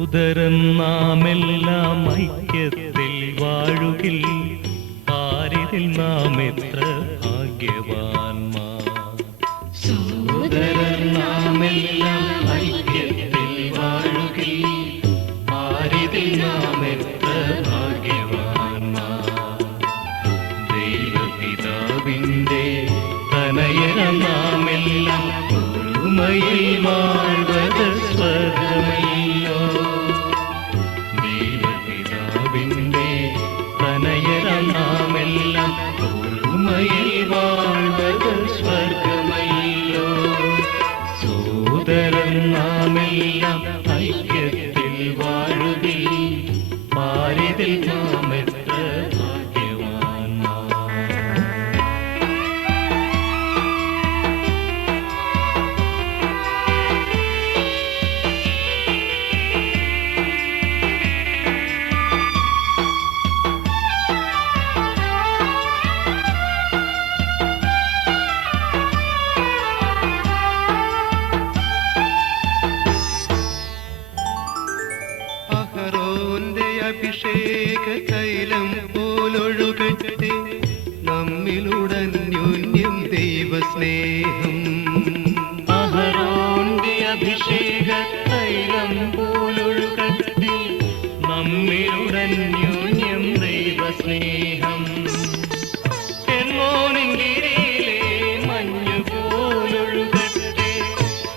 സോദരൻ നാമെല്ലാം ഐക്യത്തിൽ വാഴുകിൽ പാരിതിൽ നാം എത്ര ഭാഗ്യവാന്മാർ. സോദരൻ നാമെല്ലാം ഐക്യത്തിൽ വാഴുകിൽ പാരിതിൽ നാം എത്ര ഭാഗ്യവാന്മാർ. ദൈവപിതാവിന്റെ തനയരം നാമെല്ലാം ഒരുമയിൽ വാഴ്വത് സ്വർഗമല്ലോ. ദൈവപിതാവിന്റെ തനയരം നാമെല്ലാം ഒരുമയിൽ വാഴ്വത് സ്വർഗമല്ലോ. സോദരൻ നാമെല്ലാം ഐക്യത്തിൽ വാഴുകിൽ പാരിതിൽ നാം എത്ര ഭാഗ്യവാന്മാർ. അഭിഷേക തൈലം പോലൊഴുകട്ടെ നമ്മിലുടന്യോന്യം ദൈവസ്നേഹം. അഹരോന്റെ അഭിഷേക തൈലം പോലൊഴുകട്ടെ നമ്മിലുടന്യോന്യം ദൈവസ്നേഹം. ഹെർമോനിൻ ഗിരിയിലെ മഞ്ഞു പോലൊഴുകട്ടെ,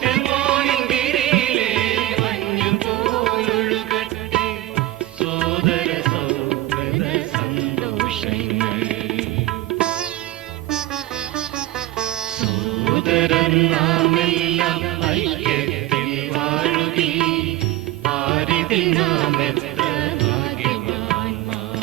ഹെർമോനിൻ ഗിരിയിലെ മഞ്ഞു പോലൊഴുകട്ടെ സോദര സൗഹൃദ സന്തോഷങ്ങൾ. സോദരൻ നാമെല്ലാം ഐക്യത്തിൽ വാഴുകിൽ പാരിതിൽ നാം എത്ര ഭാഗ്യവാന്മാർ.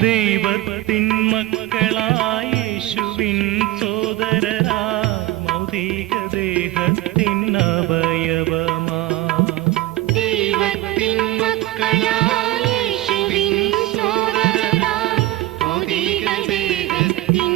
ദൈവത്തിൻ മക്കളായ യേശുവിൻ സോദരരായി മൗതിക ദേഹത്തിൻ അവയവമാ. ദൈവത്തിൻ മക്കളായ യേശുവിൻ സോദരരായി ഭൗതിക ദേഹത്തിൻ